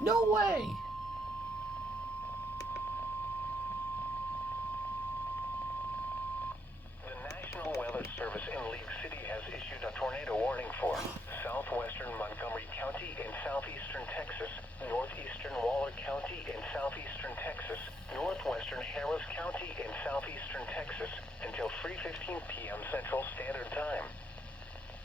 No way! The National Weather Service in League City has issued a tornado warning for southwestern Montgomery County in southeastern Texas, northeastern Waller County in southeastern Texas, northwestern Harris County in southeastern Texas until 3:15 p.m. Central Standard Time.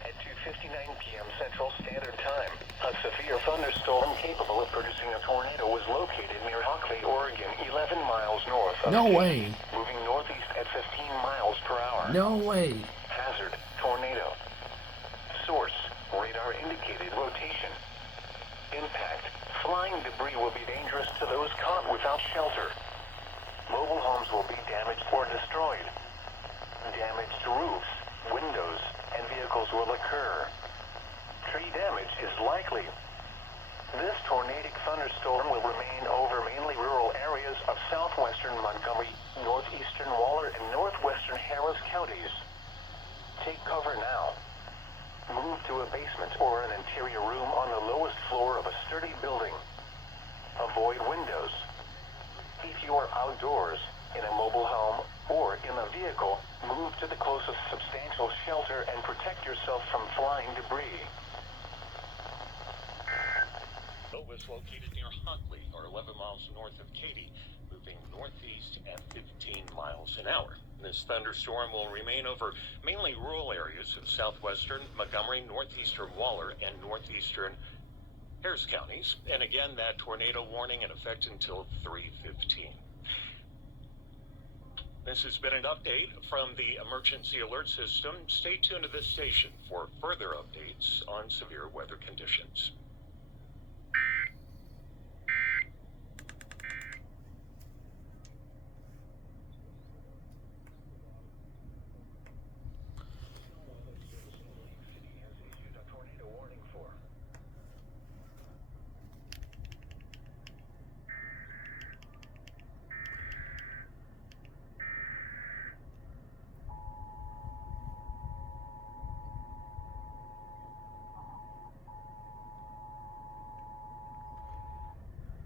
At 2:59 p.m. Central Standard Time, a severe thunderstorm capable of producing a tornado was located near Hockley, Oregon, 11 miles north of No Katy, way! moving northeast at 15 miles per hour. No way! Hazard, tornado. Source, radar indicated rotation. Impact, flying debris will be dangerous to those caught without shelter. Mobile homes will be damaged or destroyed. Damaged roofs, windows, and vehicles will occur. Tree damage is likely. This tornadic thunderstorm will remain over mainly rural areas of southwestern Montgomery, northeastern Waller, and northwestern Harris counties. Take cover now. Move to a basement or an interior room on the lowest floor of a sturdy building. Avoid windows. If you are outdoors, in a mobile home, or in a vehicle, move to the closest substantial shelter and protect yourself from flying debris. It was located near Hockley, or 11 miles north of Katy, moving northeast at 15 miles an hour. This thunderstorm will remain over mainly rural areas of southwestern Montgomery, northeastern Waller, and northeastern Harris counties. And again, that tornado warning in effect until 3:15. This has been an update from the Emergency Alert System. Stay tuned to this station for further updates on severe weather conditions.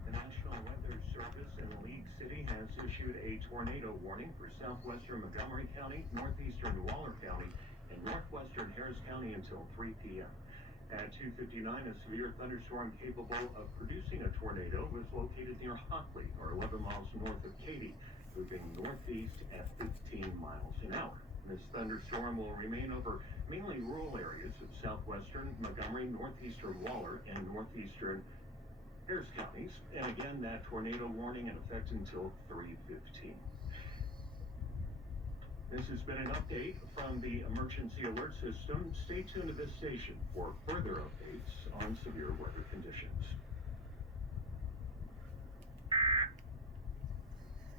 The National Weather Service in League City has issued a tornado warning for southwestern Montgomery County, northeastern Waller County, and northwestern Harris County until 3 p.m. At 2:59, a severe thunderstorm capable of producing a tornado was located near Hockley, or 11 miles north of Katy, moving northeast at 15 miles an hour. This thunderstorm will remain over mainly rural areas of southwestern Montgomery, northeastern Waller, and northeastern Harris counties, and again, that tornado warning in effect until 3:15. This has been an update from the Emergency Alert System. Stay tuned to this station for further updates on severe weather conditions.